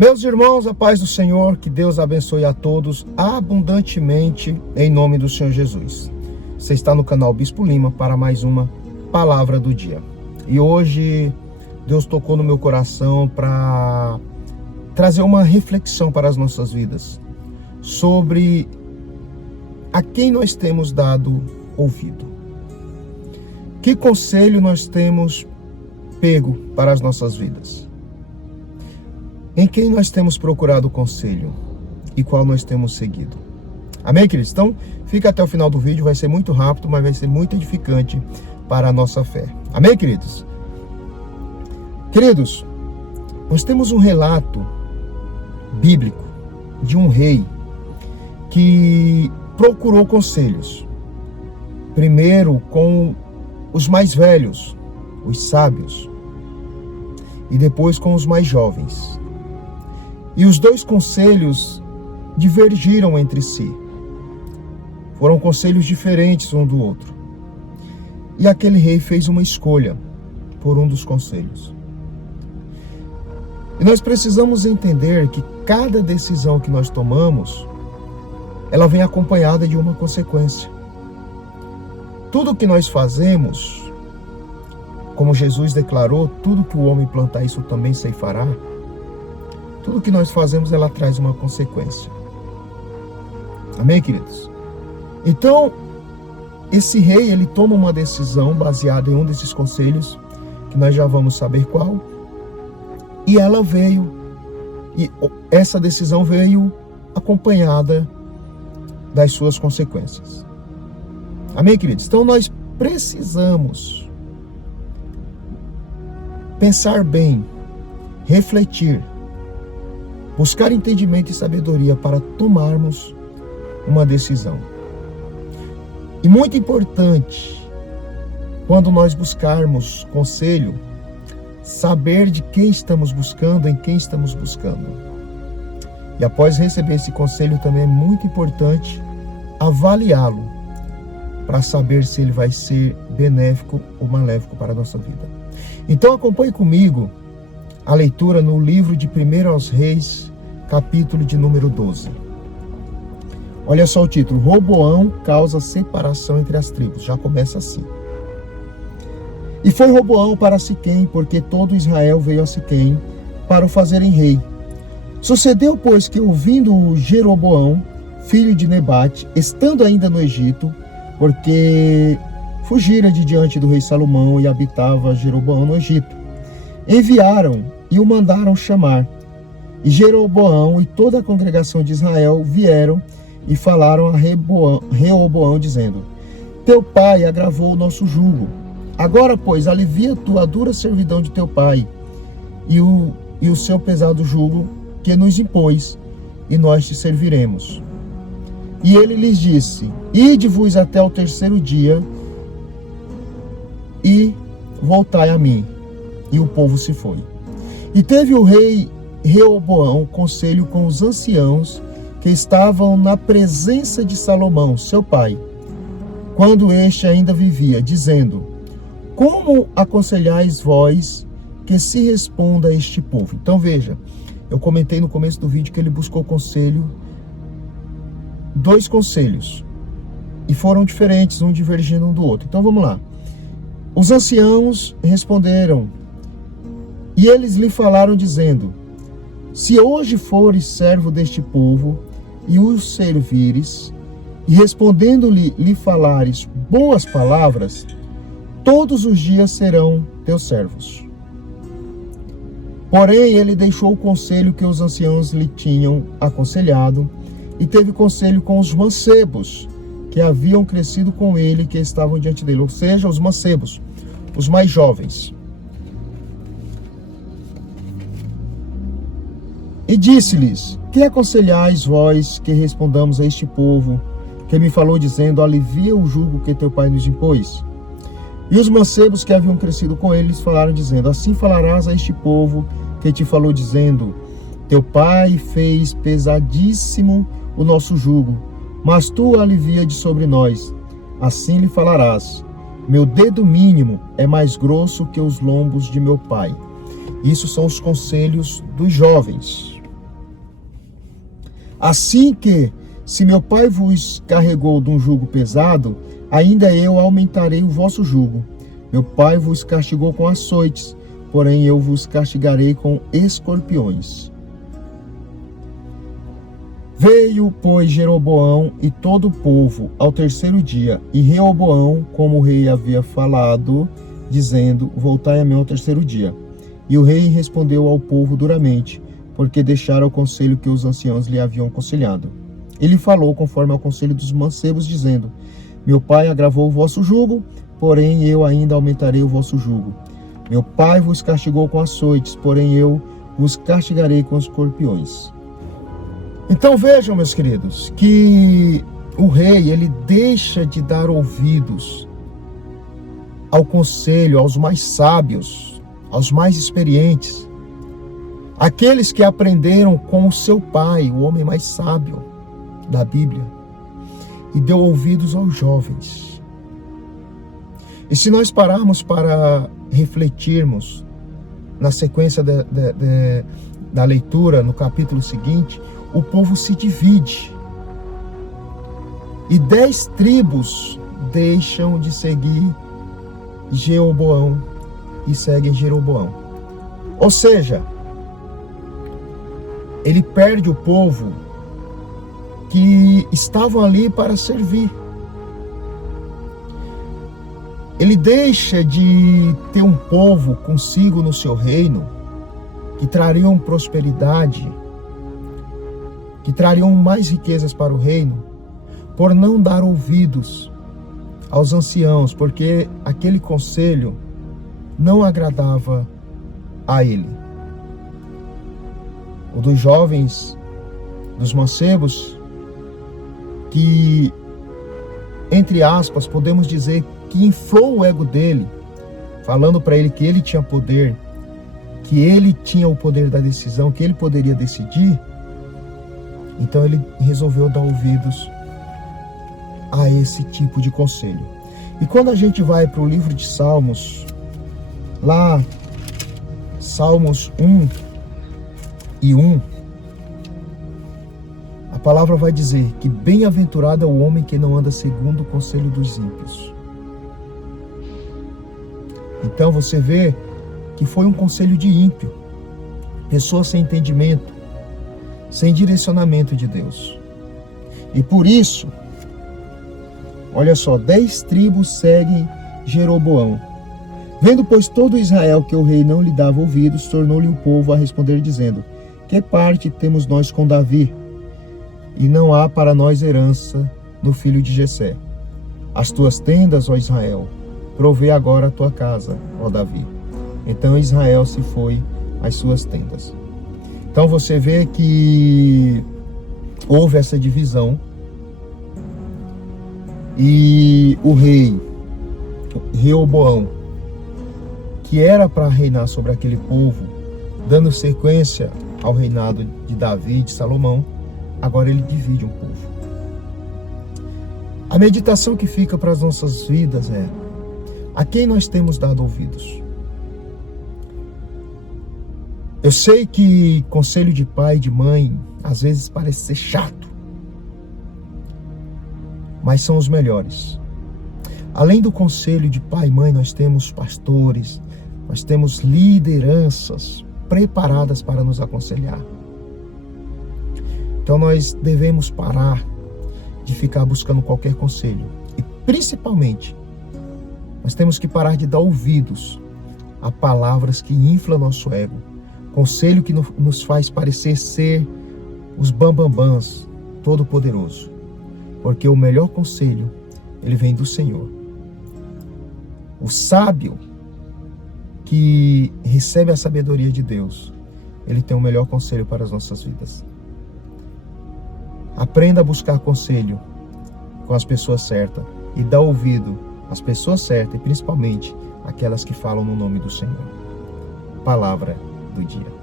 Meus irmãos, a paz do Senhor, que Deus abençoe a todos abundantemente em nome do Senhor Jesus. Você está no canal Bispo Lima para mais uma palavra do dia. E hoje Deus tocou no meu coração para trazer uma reflexão para as nossas vidas sobre a quem nós temos dado ouvido. Que conselho nós temos pego para as nossas vidas? Em quem nós temos procurado conselho e qual nós temos seguido? Amém, queridos? Então, fica até o final do vídeo, vai ser muito rápido, mas vai ser muito edificante para a nossa fé. Amém, queridos? Queridos, nós temos um relato bíblico de um rei que procurou conselhos. Primeiro com os mais velhos, os sábios, e depois com os mais jovens. E os dois conselhos divergiram entre si. Foram conselhos diferentes um do outro. E aquele rei fez uma escolha por um dos conselhos. E nós precisamos entender que cada decisão que nós tomamos, ela vem acompanhada de uma consequência. Tudo que nós fazemos, como Jesus declarou, tudo que o homem plantar, isso também ceifará. Tudo que nós fazemos, ela traz uma consequência. Amém, queridos? Então, esse rei, ele toma uma decisão baseada em um desses conselhos, que nós já vamos saber qual. E essa decisão veio acompanhada das suas consequências. Amém, queridos? Então, nós precisamos pensar bem, refletir, buscar entendimento e sabedoria para tomarmos uma decisão. E muito importante, quando nós buscarmos conselho, saber de quem estamos buscando, em quem estamos buscando. E após receber esse conselho também é muito importante avaliá-lo, para saber se ele vai ser benéfico ou maléfico para a nossa vida. Então acompanhe comigo a leitura no livro de 1 aos Reis, capítulo de número 12. Olha só o título: Roboão causa separação entre as tribos. Já começa assim. E foi Roboão para Siquém, porque todo Israel veio a Siquém para o fazerem rei. Sucedeu, pois, que ouvindo Jeroboão, filho de Nebate, estando ainda no Egito, porque fugira de diante do rei Salomão e habitava Jeroboão no Egito, enviaram e o mandaram chamar. E Jeroboão e toda a congregação de Israel vieram e falaram a Reoboão, dizendo: Teu pai agravou o nosso jugo. Agora, pois, alivia tu a dura servidão de teu pai e o seu pesado jugo que nos impôs, e nós te serviremos. E ele lhes disse: Ide-vos até o terceiro dia e voltai a mim. E o povo se foi. E teve o rei Reoboão conselho com os anciãos que estavam na presença de Salomão, seu pai, quando este ainda vivia, dizendo: Como aconselhais vós que se responda a este povo? Então veja, eu comentei no começo do vídeo que ele buscou conselho, dois conselhos, e foram diferentes, um divergindo um do outro. Então vamos lá. Os anciãos responderam, e eles lhe falaram, dizendo: Se hoje fores servo deste povo, e os servires, e respondendo-lhe lhe falares boas palavras, todos os dias serão teus servos. Porém, ele deixou o conselho que os anciãos lhe tinham aconselhado, e teve conselho com os mancebos, que haviam crescido com ele, que estavam diante dele, ou seja, os mancebos, os mais jovens. E disse-lhes: Que aconselhais vós que respondamos a este povo, que me falou dizendo: Alivia o jugo que teu pai nos impôs? E os mancebos que haviam crescido com eles falaram, dizendo: Assim falarás a este povo que te falou dizendo: Teu pai fez pesadíssimo o nosso jugo, mas tu alivia de sobre nós. Assim lhe falarás: Meu dedo mínimo é mais grosso que os lombos de meu pai. Isso são os conselhos dos jovens. Assim que, se meu pai vos carregou de um jugo pesado, ainda eu aumentarei o vosso jugo. Meu pai vos castigou com açoites, porém eu vos castigarei com escorpiões. Veio, pois, Jeroboão e todo o povo ao terceiro dia, e Reoboão, como o rei havia falado, dizendo: voltai a mim ao terceiro dia. E o rei respondeu ao povo duramente, porque deixara o conselho que os anciãos lhe haviam aconselhado. Ele falou conforme ao conselho dos mancebos, dizendo: meu pai agravou o vosso jugo, porém eu ainda aumentarei o vosso jugo. Meu pai vos castigou com açoites, porém eu vos castigarei com escorpiões. Então vejam, meus queridos, que o rei, ele deixa de dar ouvidos ao conselho, aos mais sábios, aos mais experientes, aqueles que aprenderam com o seu pai, o homem mais sábio da Bíblia, e deu ouvidos aos jovens. E se nós pararmos para refletirmos na sequência da leitura, no capítulo seguinte, o povo se divide. E 10 tribos deixam de seguir Jeroboão e seguem Jeroboão. Ou seja, ele perde o povo que estavam ali para servir. Ele deixa de ter um povo consigo no seu reino, que trariam prosperidade, que trariam mais riquezas para o reino, por não dar ouvidos aos anciãos, porque aquele conselho não agradava a ele. O dos jovens, dos mancebos, que, entre aspas, podemos dizer que inflou o ego dele, falando para ele que ele tinha poder, que ele tinha o poder da decisão, que ele poderia decidir. Então ele resolveu dar ouvidos a esse tipo de conselho. E quando a gente vai para o livro de Salmos, lá, Salmos 1:1, a palavra vai dizer que bem-aventurado é o homem que não anda segundo o conselho dos ímpios. Então você vê que foi um conselho de ímpio, pessoa sem entendimento, sem direcionamento de Deus. E por isso, olha só, 10 tribos seguem Jeroboão. Vendo, pois, todo Israel que o rei não lhe dava ouvidos, tornou-lhe o povo a responder, dizendo: que parte temos nós com Davi? E não há para nós herança no filho de Jessé. As tuas tendas, ó Israel, provê agora a tua casa, ó Davi. Então Israel se foi às suas tendas. Então você vê que houve essa divisão, e o rei Reoboão, que era para reinar sobre aquele povo, dando sequência ao reinado de Davi e de Salomão, agora ele divide um povo. A meditação que fica para as nossas vidas é: a quem nós temos dado ouvidos? Eu sei que conselho de pai e de mãe às vezes parece ser chato, mas são os melhores. Além do conselho de pai e mãe, nós temos pastores, nós temos lideranças preparadas para nos aconselhar. Então nós devemos parar de ficar buscando qualquer conselho. E principalmente, nós temos que parar de dar ouvidos a palavras que inflam nosso ego. Conselho que nos faz parecer ser os bambambãs, todo-poderoso. Porque o melhor conselho, ele vem do Senhor. O sábio que recebe a sabedoria de Deus, ele tem o melhor conselho para as nossas vidas. Aprenda a buscar conselho com as pessoas certas e dá ouvido às pessoas certas e principalmente aquelas que falam no nome do Senhor. Palavra do dia.